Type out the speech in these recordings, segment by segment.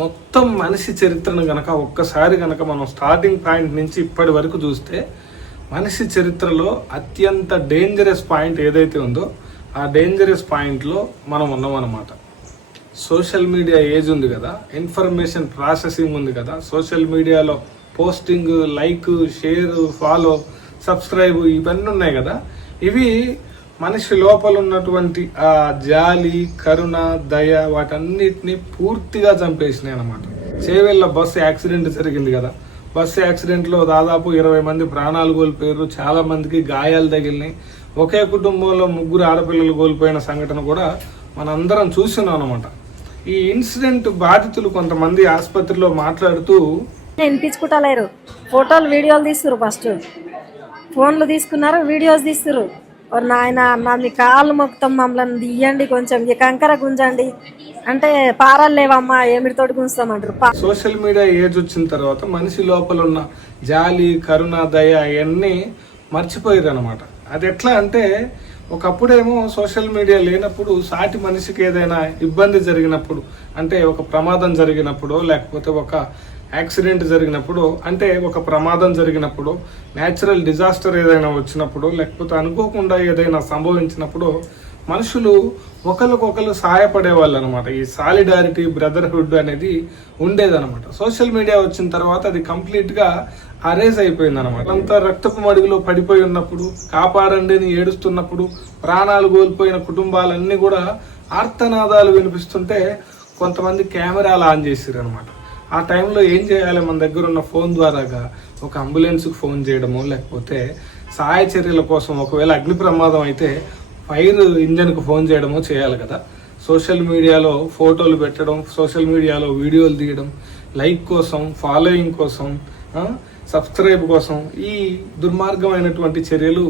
మొత్తం మనిషి చరిత్రను గనక ఒక్కసారి గనక మనం స్టార్టింగ్ పాయింట్ నుంచి ఇప్పటి వరకు చూస్తే మనిషి చరిత్రలో అత్యంత డేంజరస్ పాయింట్ ఏదైతే ఉందో ఆ డేంజరస్ పాయింట్లో మనం ఉన్నామన్నమాట. సోషల్ మీడియా ఏజ్ ఉంది కదా, ఇన్ఫర్మేషన్ ప్రాసెసింగ్ ఉంది కదా, సోషల్ మీడియాలో posting, like, share, follow, subscribe ఇవన్నీ ఉన్నాయి కదా. ఇవి మనిషి లోపల ఉన్నటువంటి ఆ జాలి, కరుణ, దయ వాటన్నిటిని పూర్తిగా చంపేసినాయి అన్నమాట. చేవెళ్ళ బస్సు యాక్సిడెంట్ జరిగింది కదా, బస్సు యాక్సిడెంట్లో దాదాపు 20 మంది ప్రాణాలు కోల్పోయారు, చాలా మందికి గాయాలు తగిలినాయి. ఒకే కుటుంబంలో 3 ఆడపిల్లలు కోల్పోయిన సంఘటన కూడా మనందరం చూస్తున్నాం అనమాట. ఈ ఇన్సిడెంట్ బాధితులు కొంతమంది ఆసుపత్రిలో మాట్లాడుతూ వినిపించుకుంటలేరు, ఫోటోలు వీడియోలు తీస్తున్నారు, ఫస్ట్ ఫోన్లు తీసుకున్నారు, వీడియోస్ తీస్తున్నారు. నాయన అన్న మీ కాళ్ళు మొత్తం మమ్మల్ని తీయండి, కొంచెం ఈ కంకర గుంజండి అంటే పారాలు లేవమ్మా ఏమిటితోటి గుంజుతామంటారు. సోషల్ మీడియా ఏజ్ వచ్చిన తర్వాత మనిషి లోపల ఉన్న జాలి, కరుణ, దయ అవన్నీ మర్చిపోయారు అనమాట. అది ఎట్లా అంటే ఒకప్పుడేమో సోషల్ మీడియా లేనప్పుడు సాటి మనిషికి ఏదైనా ఇబ్బంది జరిగినప్పుడు, అంటే ఒక ప్రమాదం జరిగినప్పుడు, లేకపోతే ఒక యాక్సిడెంట్ జరిగినప్పుడు, అంటే ఒక ప్రమాదం జరిగినప్పుడు, న్యాచురల్ డిజాస్టర్ ఏదైనా వచ్చినప్పుడు, లేకపోతే అనుకోకుండా ఏదైనా సంభవించినప్పుడు మనుషులు ఒకరికొకరు సహాయపడేవాళ్ళు అనమాట. ఈ సాలిడారిటీ, బ్రదర్హుడ్ అనేది ఉండేదన్నమాట. సోషల్ మీడియా వచ్చిన తర్వాత అది కంప్లీట్గా అరేజ్ అయిపోయింది అనమాట. అంతా రక్తపు మడుగులో పడిపోయి ఉన్నప్పుడు, కాపాడండి అని ఏడుస్తున్నప్పుడు, ప్రాణాలు కోల్పోయిన కుటుంబాలన్నీ కూడా ఆర్తనాదాలు వినిపిస్తుంటే కొంతమంది కెమెరాలు ఆన్ చేసారు అనమాట. ఆ టైంలో ఏం చేయాలి, మన దగ్గర ఉన్న ఫోన్ ద్వారాగా ఒక అంబులెన్స్కి ఫోన్ చేయడము, లేకపోతే సహాయ చర్యల కోసం ఒకవేళ అగ్ని ప్రమాదం అయితే ఫైర్ ఇంజన్కు ఫోన్ చేయడమో చేయాలి కదా. సోషల్ మీడియాలో ఫోటోలు పెట్టడం, సోషల్ మీడియాలో వీడియోలు తీయడం, లైక్ కోసం, ఫాలోయింగ్ కోసం, సబ్స్క్రైబ్ కోసం ఈ దుర్మార్గమైనటువంటి చర్యలు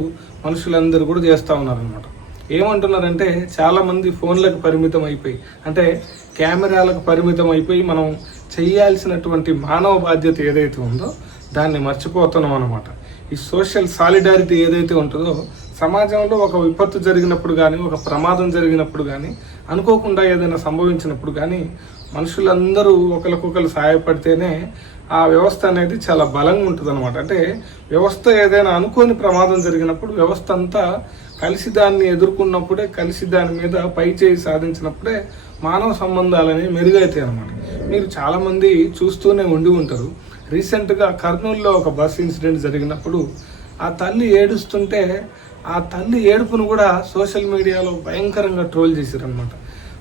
మనుషులందరూ కూడా చేస్తూ ఉన్నారనమాట. ఏమంటున్నారంటే చాలామంది ఫోన్లకు పరిమితం అయిపోయి, అంటే కెమెరాలకు పరిమితం అయిపోయి మనం చేయాల్సినటువంటి మానవ బాధ్యత ఏదైతే ఉందో దాన్ని మర్చిపోతున్నాం అనమాట. ఈ సోషల్ సాలిడారిటీ ఏదైతే ఉంటుందో, సమాజంలో ఒక విపత్తు జరిగినప్పుడు కానీ, ఒక ప్రమాదం జరిగినప్పుడు కానీ, అనుకోకుండా ఏదైనా సంభవించినప్పుడు కానీ మనుషులందరూ ఒకరికొకరు సహాయపడితేనే ఆ వ్యవస్థ అనేది చాలా బలంగా ఉంటుంది అనమాట. అంటే వ్యవస్థ ఏదైనా అనుకోని ప్రమాదం జరిగినప్పుడు వ్యవస్థ అంతా కలిసి దాన్ని ఎదుర్కొన్నప్పుడే, కలిసి దాని మీద పై చేయి సాధించినప్పుడే మానవ సంబంధాలని మెరుగైతాయి అనమాట. మీరు చాలామంది చూస్తూనే ఉండి ఉంటారు. రీసెంట్గా కర్నూలులో ఒక బస్ ఇన్సిడెంట్ జరిగినప్పుడు ఆ తల్లి ఏడుస్తుంటే ఆ తల్లి ఏడుపును కూడా సోషల్ మీడియాలో భయంకరంగా ట్రోల్ చేశారనమాట.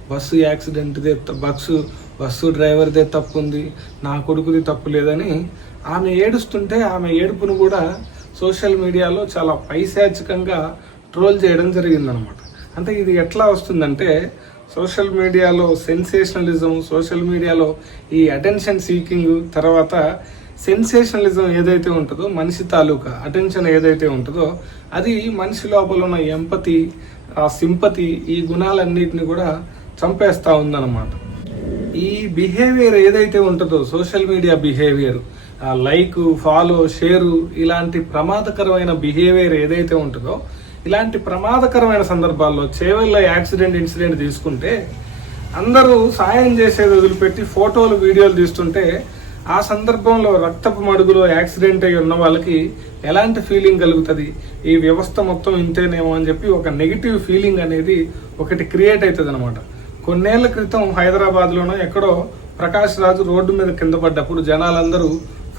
బస్సు యాక్సిడెంట్దే, బస్సు డ్రైవర్దే తప్పు ఉంది, నా కొడుకుది తప్పు లేదని ఆమె ఏడుస్తుంటే ఆమె ఏడుపును కూడా సోషల్ మీడియాలో చాలా పైశాచికంగా ట్రోల్ చేయడం జరిగిందనమాట. అంటే ఇది ఎట్లా వస్తుందంటే సోషల్ మీడియాలో సెన్సేషనలిజం, సోషల్ మీడియాలో ఈ అటెన్షన్ సీకింగ్, తర్వాత సెన్సేషనలిజం ఏదైతే ఉంటుందో, మనిషి తాలూకా అటెన్షన్ ఏదైతే ఉంటుందో అది మనిషి లోపల ఉన్న ఎంపతి, సింపతి, ఈ గుణాలన్నిటిని కూడా చంపేస్తూ ఉందన్నమాట. ఈ బిహేవియర్ ఏదైతే ఉంటుందో social media behaviour, like, follow, share, ఇలాంటి ప్రమాదకరమైన బిహేవియర్ ఏదైతే ఉంటుందో, ఇలాంటి ప్రమాదకరమైన సందర్భాల్లో చేవెళ్ళ యాక్సిడెంట్ ఇన్సిడెంట్ తీసుకుంటే అందరూ సాయం చేసేది వదిలిపెట్టి ఫోటోలు, వీడియోలు తీస్తుంటే ఆ సందర్భంలో రక్తపు మడుగులో యాక్సిడెంట్ అయి ఉన్న వాళ్ళకి ఎలాంటి ఫీలింగ్ కలుగుతుంది, ఈ వ్యవస్థ మొత్తం ఇంతేనేమో అని చెప్పి ఒక నెగిటివ్ ఫీలింగ్ అనేది ఒకటి క్రియేట్ అవుతుంది అనమాట. కొన్నేళ్ల క్రితం హైదరాబాద్లోనో ఎక్కడో ప్రకాష్ రాజు రోడ్డు మీద కింద పడ్డప్పుడు జనాలందరూ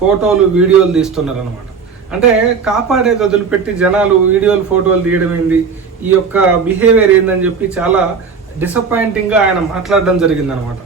ఫోటోలు, వీడియోలు తీస్తున్నారు అనమాట. అంటే కాపాడేది వదిలిపెట్టి జనాలు వీడియోలు, ఫోటోలు తీయడం ఏంది, ఈ యొక్క బిహేవియర్ ఏందని చెప్పి చాలా డిసప్పాయింటింగ్గా ఆయన మాట్లాడడం జరిగిందనమాట.